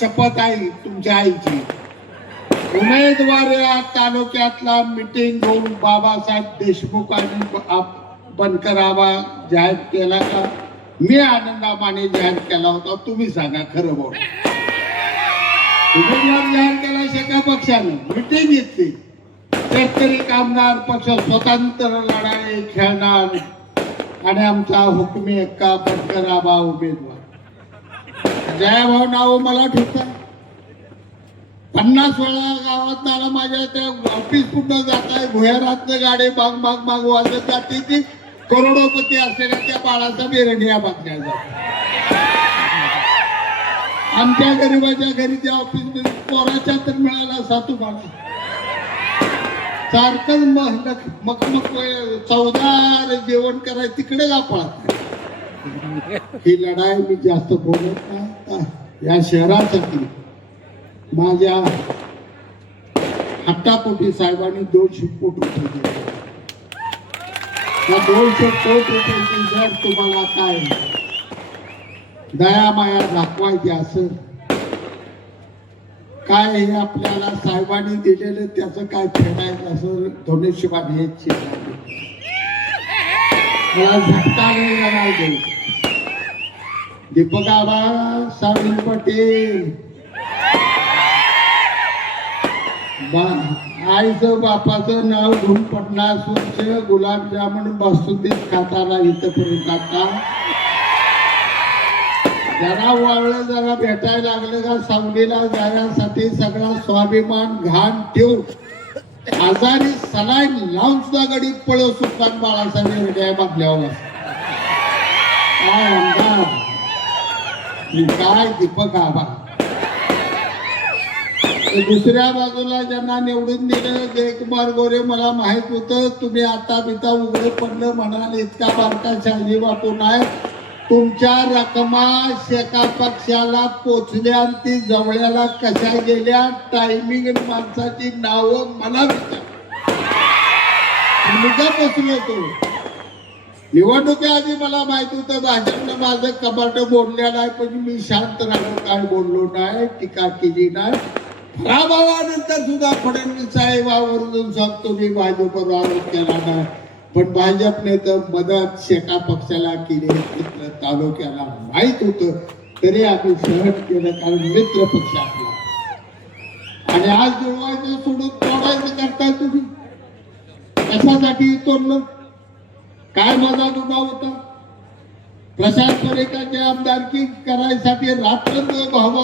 शपथ आहे तुमच्या आईची. उमेदवार या तालुक्यातला मिटिंग घेऊन बाबासाहेब देशमुख आणि बनकर आबा जाहीर केला का मी आनंदाबाने जाहीर केला होता. तुम्ही सांगा खरं बोल. उमेदवार जाहीर केला शेका पक्षाने? मिटिंग घेतली शेतकरी कामगार पक्ष स्वतंत्र लढाई खेळणार. आणि आमचा हुकमी एक्का बनकर आबा उमेदवार. जयभाऊ नाव मला ठेवता पन्नास वेळा गावात मला माझ्या त्या ऑफिस पुढं जात आहे भुयारातनं गाडी बाग बाग बाग वाजत जाते ती. करोडोपती असलेल्या त्या बाळाचा बेरंगिया बातम्या आमच्या गरीबाच्या घरी त्या ऑफिसमध्ये पोराच्या तर मिळाला सातू मला सारखं मग मग मग चौदार जेवण करायचं तिकडे जा पळत. ही लढाई मी जास्त बोलत नाही. या शहरासाठी माझ्या हट्टापोटी साहेबांनी दोनशे कोटी रुपये दिले. त्या दोनशे कोटी रुपयांची जर तुम्हाला काय दया माया दाखवायची असेल काय हे आपल्याला साहेबांनी दिलेलं त्याचं काय फेडायचं असं धनुष्यबाण हे मला झटका नाही दीपक आबा पटेल. आईचं बापाचं नाव घेऊन पटना स्वच्छ गुलाबजामुन बासुंदीत खाताना इथं करून जरा वळलं जरा भेटायला लागलं का सावलीला जाण्यासाठी सगळा स्वाभिमान घाण ठेवून आजारी सलाईन लावून सुद्धा गडीत पळव सुलतान बाळासाहेब रेड्या बांधल्यावर काय काय दीपक आबा दुसऱ्या बाजूला ज्यांना निवडून दिलं जयकुमार गोरे मला माहीत होतं तुम्ही आता बिता उघडे पडलं म्हणाल इतका बारका शाही बापू नाही तुमच्या रकमा शेका पक्षाला पोचल्या आणि ती जवळ्याला कशा गेल्या टायमिंग माणसाची नावं मला विचार. मी का बसलो निवडणुकीआधी मला माहीत होतं भाजपनं माझं कपाट बोलल्या नाही पण मी शांत राहून काय बोललो नाही टीका केली नाही. पराभवानंतर सुद्धा फडणवीस साहेबावरून सांगतो मी भाजपवर आरोप केला नाही. पण भाजपने तर मदत शेका पक्षाला केली तालुक्याला माहीत होतं तरी आम्ही सहन केलं कारण मित्र पक्ष आपला. आणि आज जुळवायचं सोडून तोडायचं करताय तुम्ही. कशासाठी तोडलं? काय माझा दुभाव होता? प्रशासनिकाची आमदारकी करायसाठी रात्र भावा